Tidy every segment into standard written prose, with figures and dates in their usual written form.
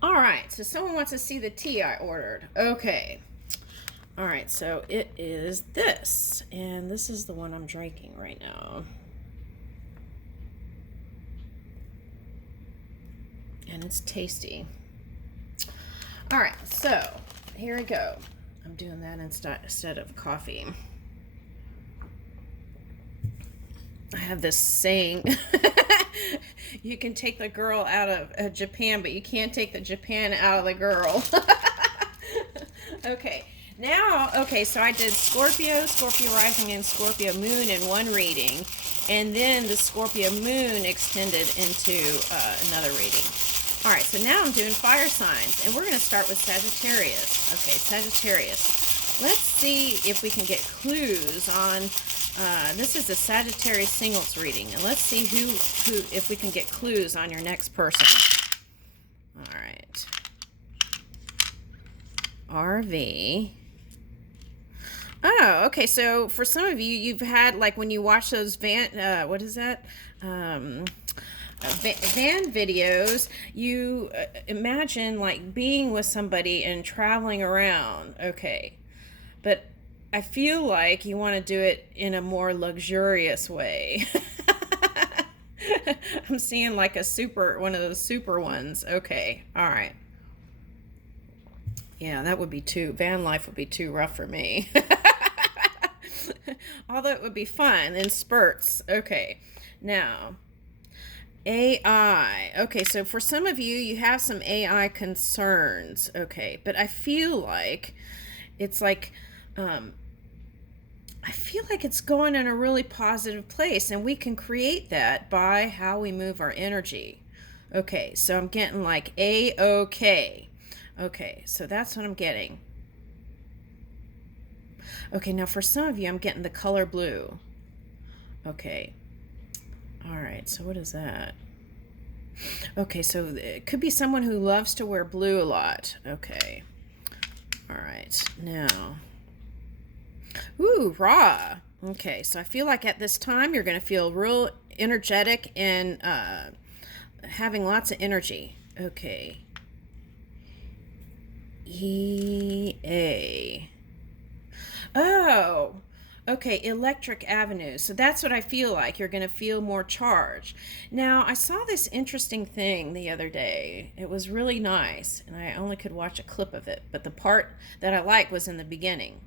All right, so someone wants to see the tea I ordered. Okay. All right, so it is this, and this is the one I'm drinking right now. And it's tasty. All right, so here we go. I'm doing that instead of coffee. I have this saying you can take the girl out of Japan, but you can't take the Japan out of the girl. Okay, now, okay, so I did Scorpio, Scorpio rising, and Scorpio moon in one reading, and then the Scorpio moon extended into another reading. All right, so now I'm doing fire signs, and we're going to start with Sagittarius. Okay, Sagittarius. Let's see if we can get clues on. This is a Sagittarius singles reading, and let's see who if we can get clues on your next person. All right. RV. Oh, okay. So for some of you, you've had like when you watch those what is that? Van videos, you imagine like being with somebody and traveling around. Okay. But I feel like you want to do it in a more luxurious way. I'm seeing like one of those super ones. Okay. All right. Yeah, that would be van life would be too rough for me. Although it would be fun in spurts. Okay. Now, AI. Okay, so for some of you, you have some AI concerns. Okay, but I feel like it's like, I feel like it's going in a really positive place, and we can create that by how we move our energy. Okay, so I'm getting like A-OK. Okay, so that's what I'm getting. Okay, now for some of you, I'm getting the color blue. Okay. All right, so what is that? Okay, so it could be someone who loves to wear blue a lot. Okay. All right, now. Ooh, raw. Okay, so I feel like at this time you're going to feel real energetic and having lots of energy. Okay. EA. Oh, okay, Electric Avenue. So that's what I feel like. You're going to feel more charged. Now, I saw this interesting thing the other day. It was really nice, and I only could watch a clip of it, but the part that I liked was in the beginning.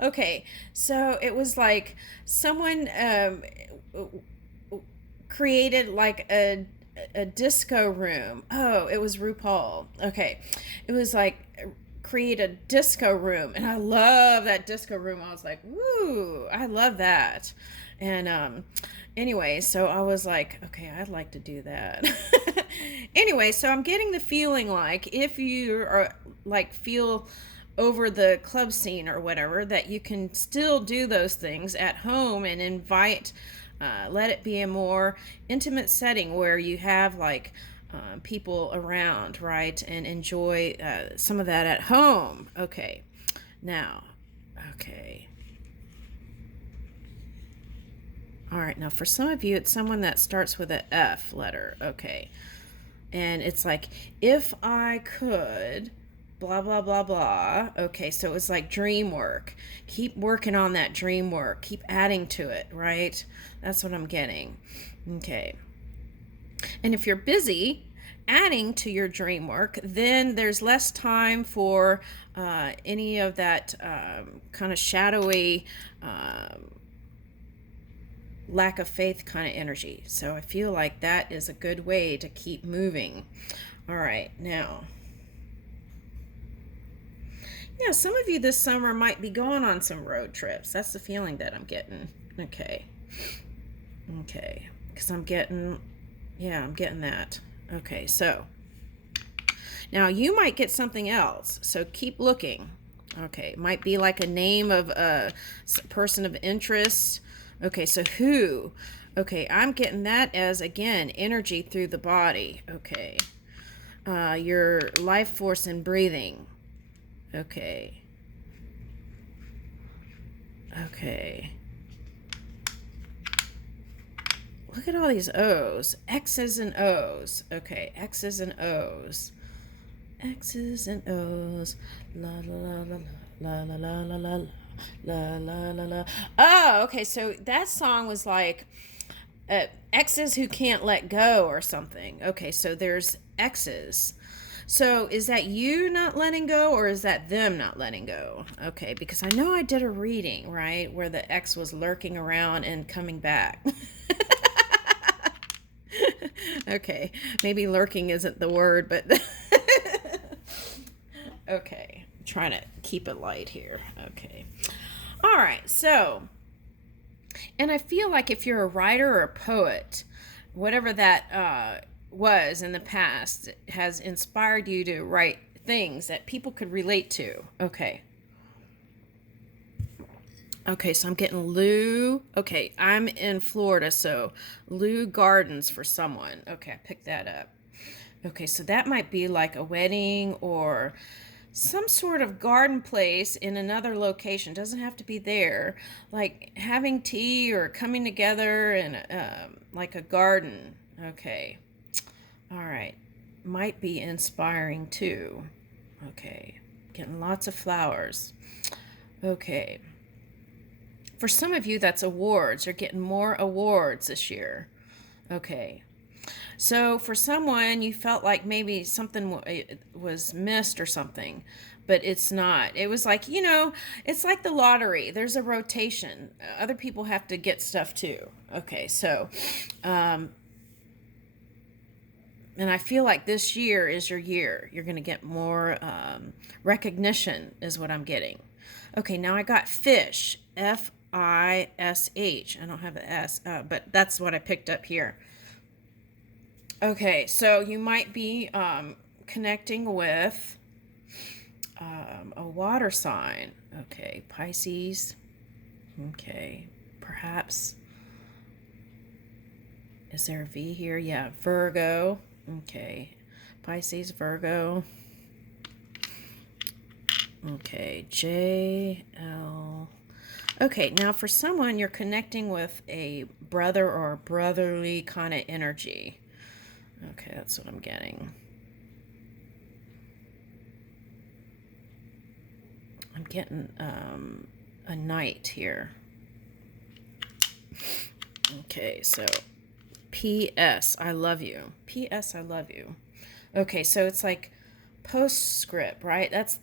Okay, so it was like someone created like a disco room. Oh, it was RuPaul. Okay, it was like create a disco room, and I love that disco room. I was like, woo, I love that. And anyway, so I was like, okay, I'd like to do that. Anyway, so I'm getting the feeling like if you are like feel over the club scene or whatever, that you can still do those things at home and invite, let it be a more intimate setting where you have like people around, right, and enjoy some of that at home. Okay, now, okay. All right, now for some of you, it's someone that starts with an F letter. Okay, and it's like, if I could blah blah blah blah. Okay, so it's like dream work. Keep working on that dream work, keep adding to it, right? That's what I'm getting. Okay, and if you're busy adding to your dream work, then there's less time for any of that kind of shadowy lack of faith kind of energy. So I feel like that is a good way to keep moving. All right, now, yeah, some of you this summer might be going on some road trips. That's the feeling that I'm getting. Okay. Okay. Because I'm getting that. Okay, so now you might get something else. So keep looking. Okay, it might be like a name of a person of interest. Okay, so who? Okay, I'm getting that as, again, energy through the body. Okay. Your life force and breathing. Okay. Okay. Look at all these O's. X's and O's. Okay, X's and O's. X's and O's. La la la la la la la la la la la la. Oh, okay. So that song was like X's who can't let go or something. Okay, so there's X's. So is that you not letting go or is that them not letting go? Okay, because I know I did a reading, right, where the X was lurking around and coming back. Okay, maybe lurking isn't the word, but okay, I'm trying to keep it light here. Okay. All right, so, and I feel like if you're a writer or a poet, whatever that was in the past has inspired you to write things that people could relate to. Okay. Okay, so I'm getting Lou. Okay, I'm in Florida, so Lou Gardens for someone. Okay, I picked that up. Okay, so that might be like a wedding or some sort of garden place in another location. Doesn't have to be there. Like having tea or coming together in like a garden. Okay. All right. Might be inspiring too. Okay. Getting lots of flowers. Okay. For some of you, that's awards. You're getting more awards this year. Okay. So for someone, you felt like maybe something was missed or something, but it's not. It was like, it's like the lottery. There's a rotation. Other people have to get stuff too. Okay, so, and I feel like this year is your year. You're going to get more recognition is what I'm getting. Okay, now I got fish. Fish. I don't have the S, but that's what I picked up here. Okay, so you might be connecting with a water sign. Okay, Pisces. Okay, perhaps. Is there a V here? Yeah, Virgo. Okay, Pisces, Virgo. Okay, JL. Okay, now for someone, you're connecting with a brother or brotherly kind of energy. Okay, that's what I'm getting. I'm getting a knight here. Okay, so P.S. I love you. P.S. I love you. Okay, so it's like postscript, right? That's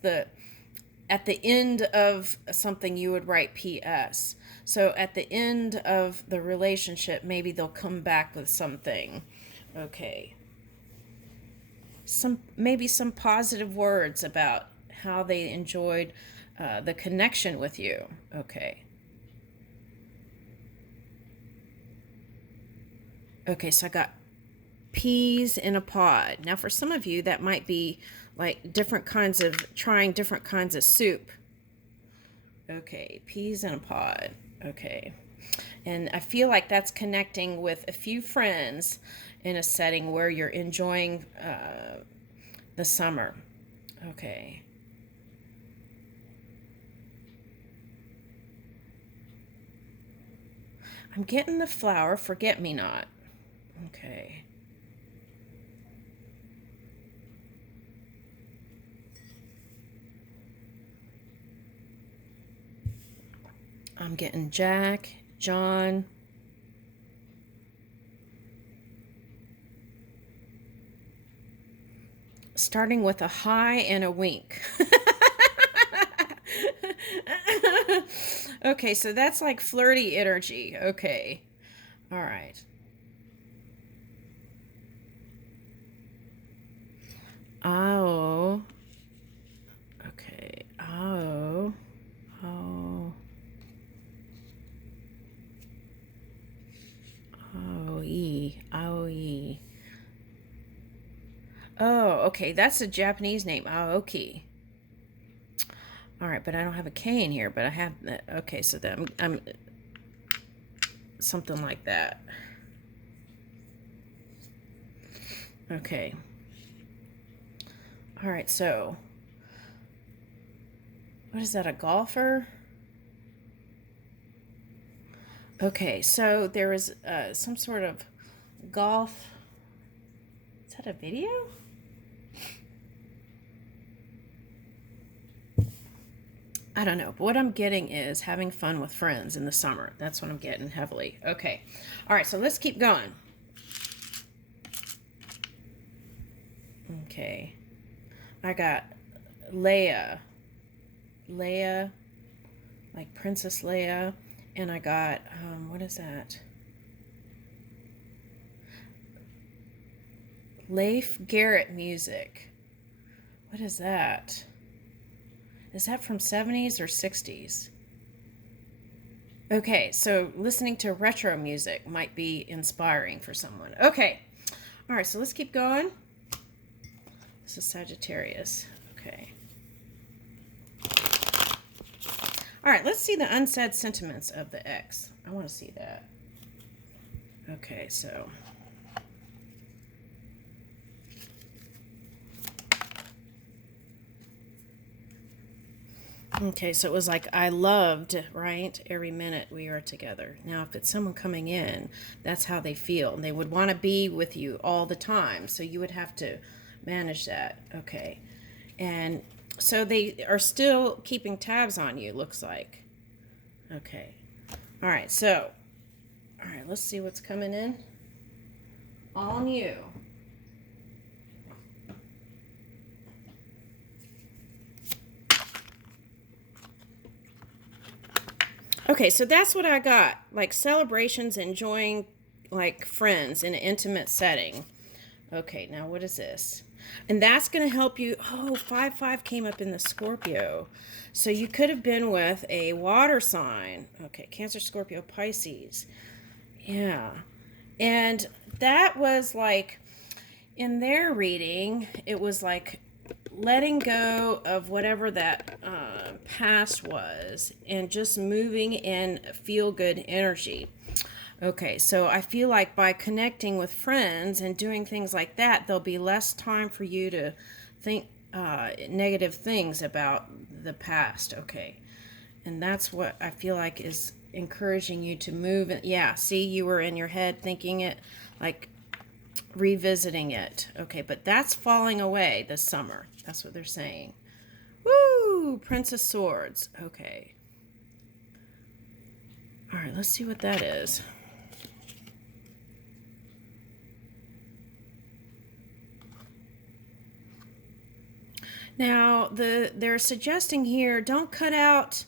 at the end of something you would write P.S. So at the end of the relationship, maybe they'll come back with something. Okay. Maybe some positive words about how they enjoyed the connection with you. Okay. Okay, so I got peas in a pod. Now for some of you, that might be like trying different kinds of soup. Okay, peas in a pod. Okay. And I feel like that's connecting with a few friends in a setting where you're enjoying the summer. Okay. I'm getting the flower forget-me-not. Okay. I'm getting Jack, John. Starting with a hi and a wink. Okay, so that's like flirty energy. Okay. All right. Oh. Okay. Oh. Oh. Aoi. Aoi. Oh, okay. That's a Japanese name. Aoki. All right, but I don't have a K in here, but I have that. Okay, so that I'm something like that. Okay. All right, so what is that, a golfer? Okay, so there is some sort of golf. Is that a video? I don't know. But what I'm getting is having fun with friends in the summer. That's what I'm getting heavily. Okay. All right, so let's keep going. Okay. I got Leia. Leia, like Princess Leia. And I got, what is that? Leif Garrett music. What is that? Is that from 70s or 60s? Okay, so listening to retro music might be inspiring for someone. Okay. All right, so let's keep going. This is Sagittarius. Okay. All right, let's see the unsaid sentiments of the ex. I want to see that. Okay, so. Okay, so it was like, I loved, right? Every minute we are together. Now, if it's someone coming in, that's how they feel. They would want to be with you all the time. So you would have to manage that. Okay. And so they are still keeping tabs on you, looks like. Okay. All right, so, all right, let's see what's coming in. All new. Okay, so that's what I got. Like celebrations, enjoying like friends in an intimate setting. Okay, now what is this? And that's going to help you. Oh, 5-5 came up in the Scorpio. So you could have been with a water sign. Okay, Cancer, Scorpio, Pisces. Yeah. And that was like, in their reading, it was like letting go of whatever that past was and just moving in feel good energy. Okay, so I feel like by connecting with friends and doing things like that, there'll be less time for you to think negative things about the past. Okay, and that's what I feel like is encouraging you to move. Yeah, see, you were in your head thinking it, like revisiting it. Okay, but that's falling away this summer. That's what they're saying. Woo! Prince of Swords. Okay. All right, let's see what that is. Now, they're suggesting here, don't cut out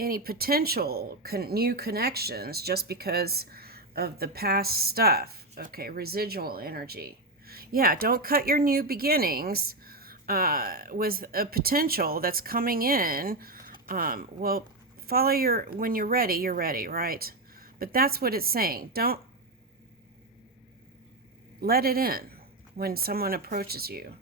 any potential new connections just because of the past stuff. Okay, residual energy. Yeah, don't cut your new beginnings with a potential that's coming in. Well, follow when you're ready, right? But that's what it's saying. Don't let it in when someone approaches you.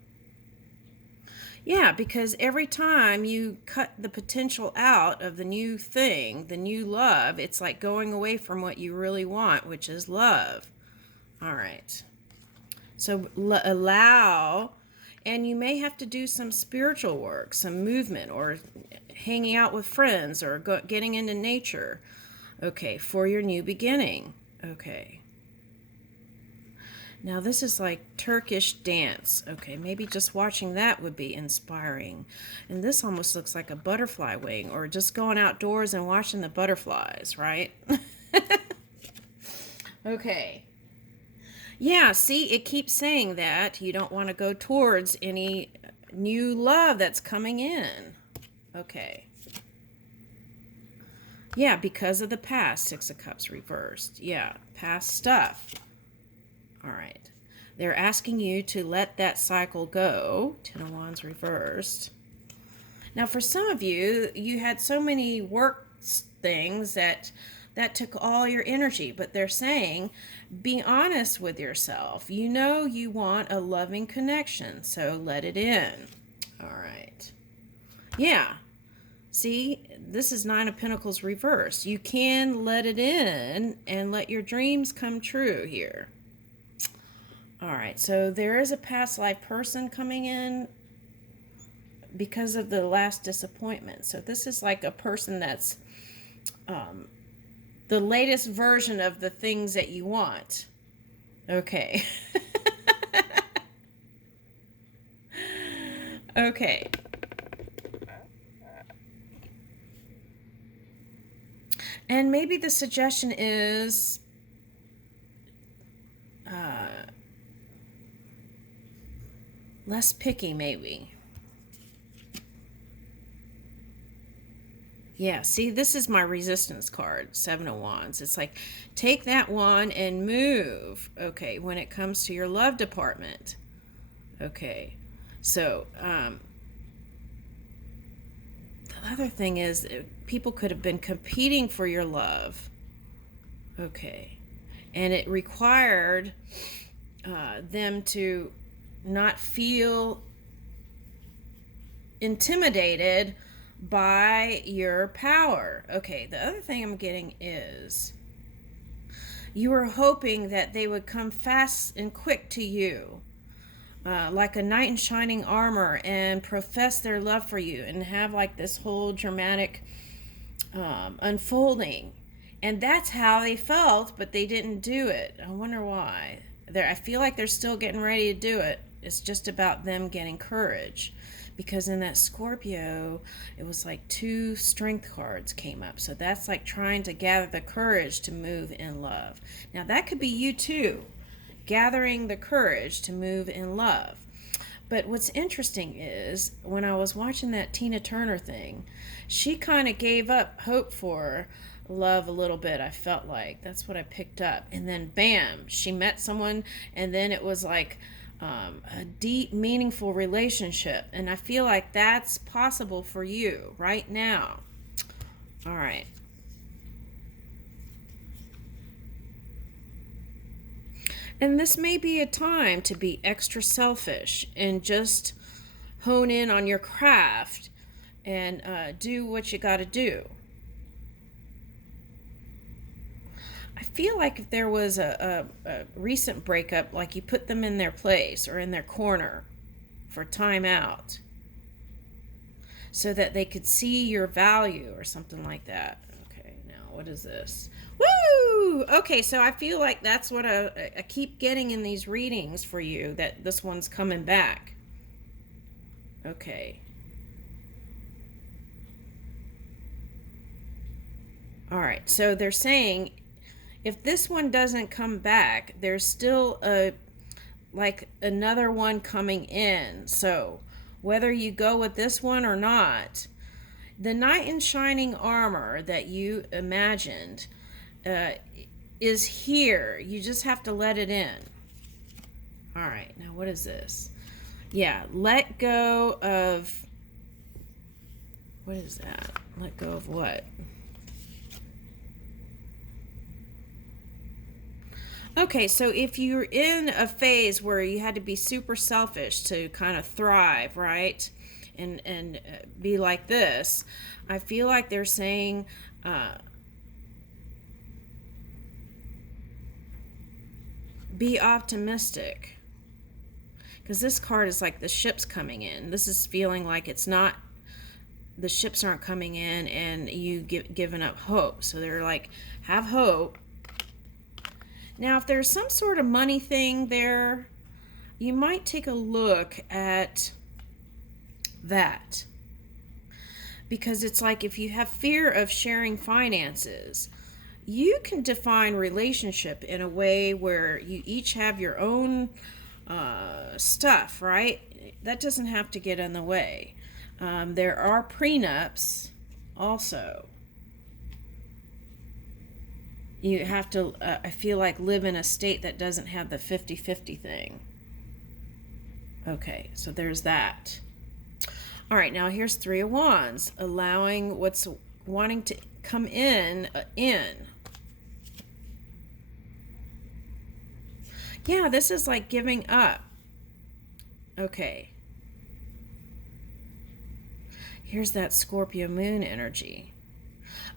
Yeah, because every time you cut the potential out of the new thing, the new love, it's like going away from what you really want, which is love. All right. So allow, and you may have to do some spiritual work, some movement, or hanging out with friends, or getting into nature. Okay, for your new beginning. Okay. Now this is like Turkish dance. Okay, maybe just watching that would be inspiring. And this almost looks like a butterfly wing, or just going outdoors and watching the butterflies, right? Okay. Yeah, see, it keeps saying that you don't want to go towards any new love that's coming in. Okay. Yeah, because of the past, Six of Cups reversed. Yeah, past stuff. All right. They're asking you to let that cycle go. Ten of Wands reversed. Now, for some of you, you had so many work things that took all your energy, but they're saying, be honest with yourself. You know you want a loving connection, so let it in. All right. Yeah. See, this is Nine of Pentacles reversed. You can let it in and let your dreams come true here. All right, so there is a past life person coming in. because of the last disappointment. So this is like a person that's the latest version of the things that you want. Okay. Okay. And maybe the suggestion is less picky, maybe. Yeah, see, this is my resistance card, Seven of Wands. It's like, take that one and move, okay, when it comes to your love department. Okay, so the other thing is people could have been competing for your love. Okay, and it required them to not feel intimidated by your power. Okay, the other thing I'm getting is you were hoping that they would come fast and quick to you, like a knight in shining armor, and profess their love for you and have like this whole dramatic unfolding. And that's how they felt, but they didn't do it. I wonder why. I feel like they're still getting ready to do it. It's just about them getting courage. Because in that Scorpio, it was like 2 strength cards came up. So that's like trying to gather the courage to move in love. Now that could be you too, gathering the courage to move in love. But what's interesting is when I was watching that Tina Turner thing, she kind of gave up hope for love a little bit. I felt like that's what I picked up. And then bam, she met someone, and then it was like a deep, meaningful relationship. And I feel like that's possible for you right now. All right. And this may be a time to be extra selfish and just hone in on your craft and do what you got to do. I feel like if there was a recent breakup, like you put them in their place or in their corner for time out so that they could see your value or something like that. Okay, now what is this? Woo! Okay, so I feel like that's what I keep getting in these readings for you, that this one's coming back. Okay. All right, so they're saying if this one doesn't come back, there's still like another one coming in. So whether you go with this one or not, the knight in shining armor that you imagined is here. You just have to let it in. All right, now what is this? Yeah, let go of, what is that? Let go of what? Okay, so if you're in a phase where you had to be super selfish to kind of thrive, right? And be like this, I feel like they're saying be optimistic. Because this card is like the ships coming in. This is feeling like it's not, the ships aren't coming in and you giving up hope. So they're like, have hope. Now, if there's some sort of money thing there, you might take a look at that. Because it's like if you have fear of sharing finances, you can define relationship in a way where you each have your own stuff, right? That doesn't have to get in the way. There are prenups also. You have to, I feel like, live in a state that doesn't have the 50-50 thing. Okay, so there's that. All right, now here's 3 of Wands, allowing what's wanting to come in. Yeah, this is like giving up. Okay. Here's that Scorpio moon energy.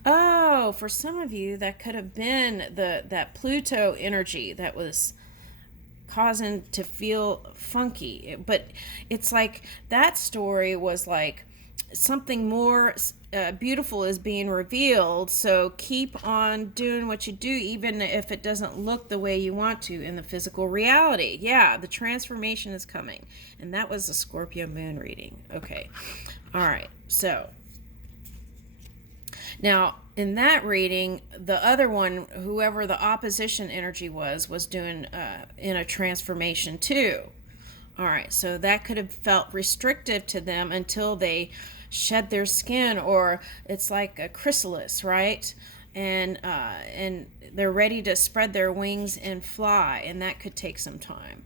Oh, for some of you, that could have been that Pluto energy that was causing to feel funky. But it's like that story was like something more beautiful is being revealed. So keep on doing what you do, even if it doesn't look the way you want to in the physical reality. Yeah, the transformation is coming. And that was the Scorpio moon reading. Okay. All right. So now, in that reading, the other one, whoever the opposition energy was doing in a transformation too. All right, so that could have felt restrictive to them until they shed their skin, or it's like a chrysalis, right? And they're ready to spread their wings and fly, and that could take some time.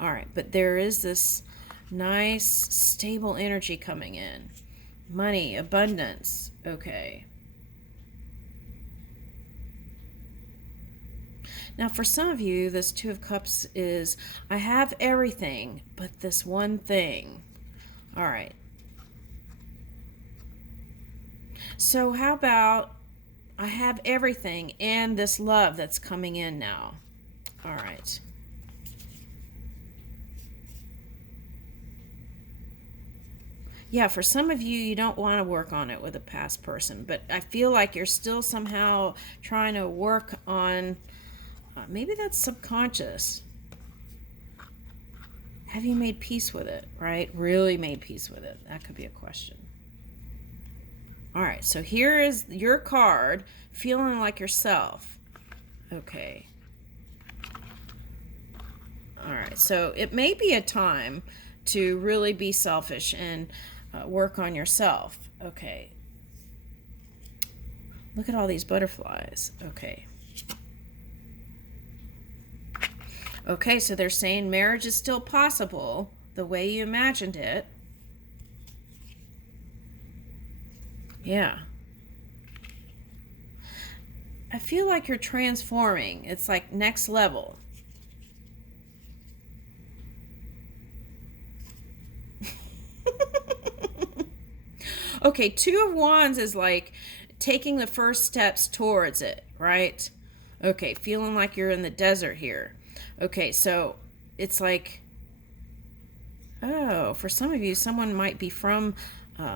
All right, but there is this nice, stable energy coming in. Money, abundance, okay. Now, for some of you, this Two of Cups is, I have everything, but this one thing. All right. So how about I have everything and this love that's coming in now? All right. Yeah, for some of you, you don't want to work on it with a past person, but I feel like you're still somehow trying to work on, maybe that's subconscious. Have you made peace with it, right? Really made peace with it? That could be a question. All right, so here is your card, feeling like yourself. Okay. All right, so it may be a time to really be selfish and work on yourself. Okay. Look at all these butterflies. Okay. Okay, so they're saying marriage is still possible the way you imagined it. Yeah. I feel like you're transforming. It's like next level. Okay, Two of Wands is like taking the first steps towards it, right? Okay, feeling like you're in the desert here. Okay, so it's like, oh, for some of you, someone might be from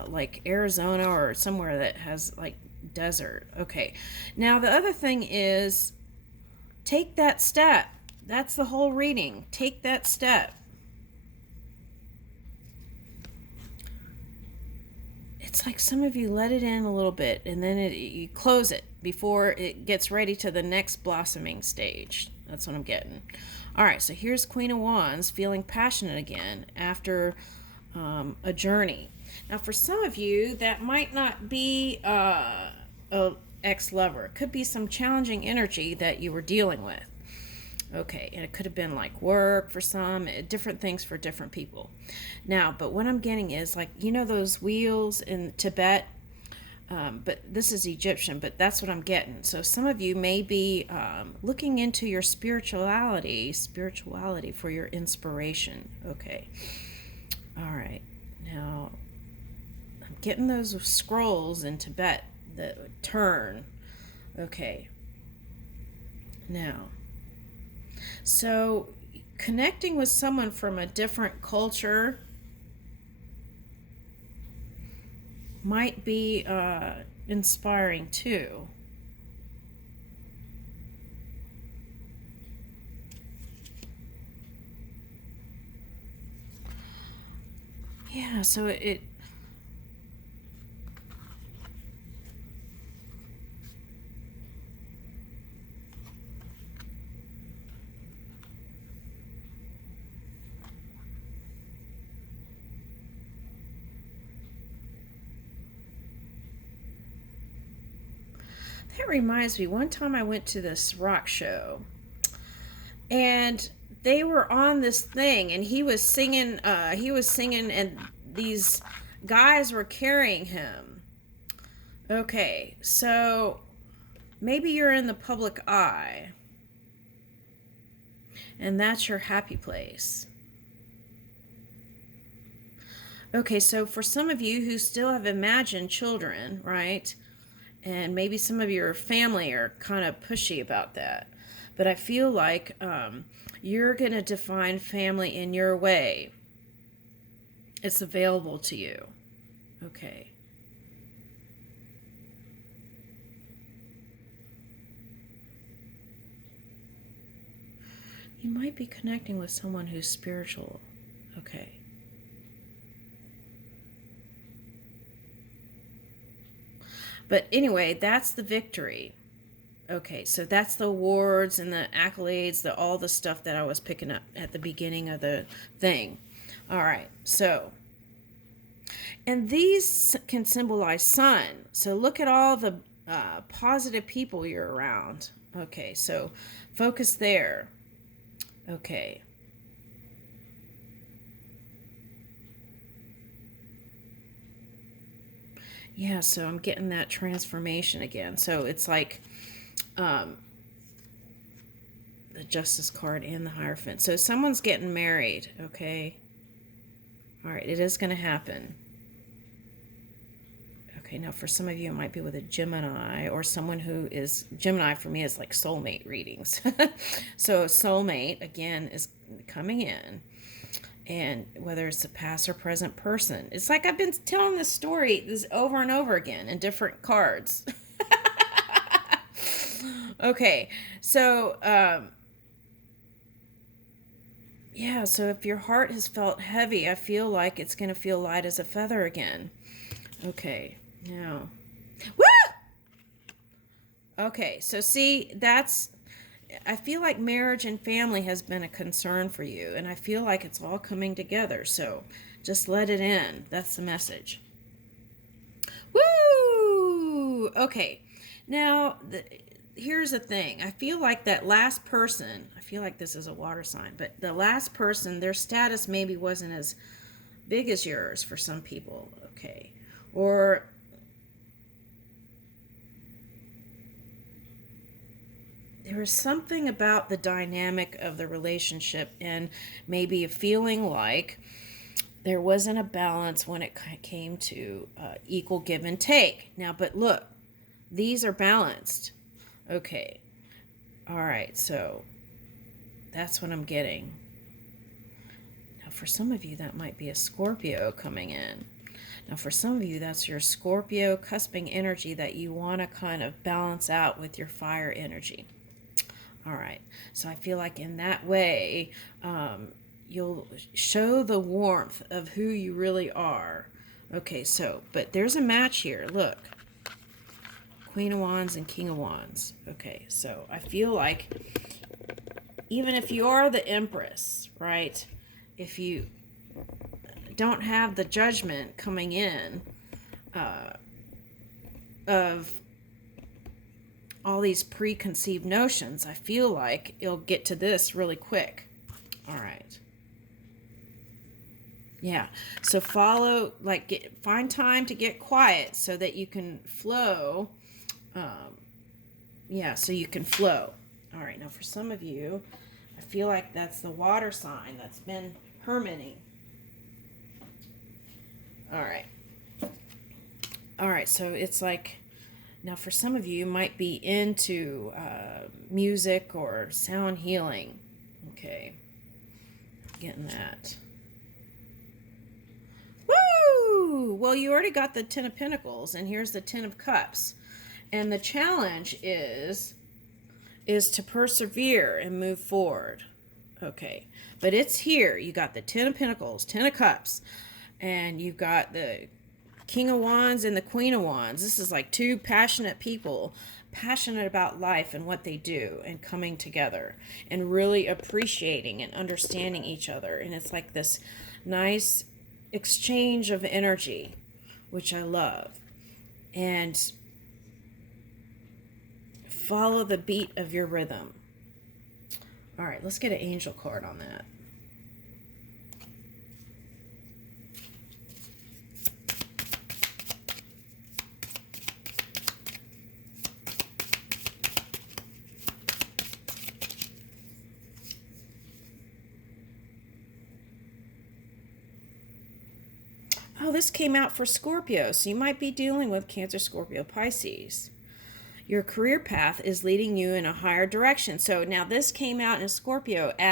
like Arizona or somewhere that has like desert. Okay, now the other thing is take that step. That's the whole reading. Take that step. It's like some of you let it in a little bit and then you close it before it gets ready to the next blossoming stage. That's what I'm getting. All right, so here's Queen of Wands feeling passionate again after a journey. Now, for some of you, that might not be a ex-lover. It could be some challenging energy that you were dealing with. Okay, and it could have been like work for some, different things for different people. Now, but what I'm getting is like, you know those wheels in Tibet? But this is Egyptian, but that's what I'm getting. So some of you may be looking into your spirituality for your inspiration. Okay. All right. Now, I'm getting those scrolls in Tibet that turn. Okay. Now, so connecting with someone from a different culture might be inspiring too. Yeah, so it that reminds me, one time I went to this rock show and they were on this thing and he was singing and these guys were carrying him. Okay, so maybe you're in the public eye and that's your happy place. Okay, so for some of you who still have imagined children, right? And maybe some of your family are kind of pushy about that. but I feel like you're going to define family in your way. It's available to you. Okay. You might be connecting with someone who's spiritual. Okay. But anyway, that's the victory. Okay, so that's the awards and the accolades, all the stuff that I was picking up at the beginning of the thing. All right, so, and these can symbolize sun. So look at all the positive people you're around. Okay, so focus there. Okay. Yeah, so I'm getting that transformation again. So it's like the Justice card and the Hierophant. So someone's getting married, okay? All right, it is going to happen. Okay, now for some of you, it might be with a Gemini or someone who is, Gemini for me is like soulmate readings. So soulmate, again, is coming in. And whether it's a past or present person. It's like I've been telling this story over and over again in different cards. Okay, so, yeah, so if your heart has felt heavy, I feel like it's going to feel light as a feather again. Okay, now. Woo! Okay, so see, I feel like marriage and family has been a concern for you, and I feel like it's all coming together, so just let it in. That's the message. Woo! Okay, now, here's the thing. I feel like that last person, I feel like this is a water sign, but the last person, their status maybe wasn't as big as yours for some people, okay? Or there was something about the dynamic of the relationship and maybe a feeling like there wasn't a balance when it came to equal give and take. Now, but look, these are balanced. Okay. All right, so that's what I'm getting. Now, for some of you, that might be a Scorpio coming in. Now, for some of you, that's your Scorpio cusping energy that you want to kind of balance out with your fire energy. All right, so I feel like in that way, you'll show the warmth of who you really are. Okay, so, but there's a match here. Look, Queen of Wands and King of Wands. Okay, so I feel like even if you are the Empress, right, if you don't have the judgment coming in of all these preconceived notions, I feel like you'll get to this really quick. All right. Yeah. So find time to get quiet so that you can flow. Yeah, so you can flow. All right. Now, for some of you, I feel like that's the water sign that's been hermiting. All right. All right. So it's like, now, for some of you, you might be into music or sound healing. Okay. Getting that. Woo! Well, you already got the Ten of Pentacles, and here's the Ten of Cups. And the challenge is to persevere and move forward. Okay. But it's here. You got the Ten of Pentacles, Ten of Cups, and you've got the King of Wands and the Queen of Wands. This is like two passionate people, passionate about life and what they do, and coming together and really appreciating and understanding each other. And it's like this nice exchange of energy, which I love. And follow the beat of your rhythm. All right, let's get an angel card on that. Oh, this came out for Scorpio, so you might be dealing with Cancer, Scorpio, Pisces. your career path is leading you in a higher direction. So now this came out in Scorpio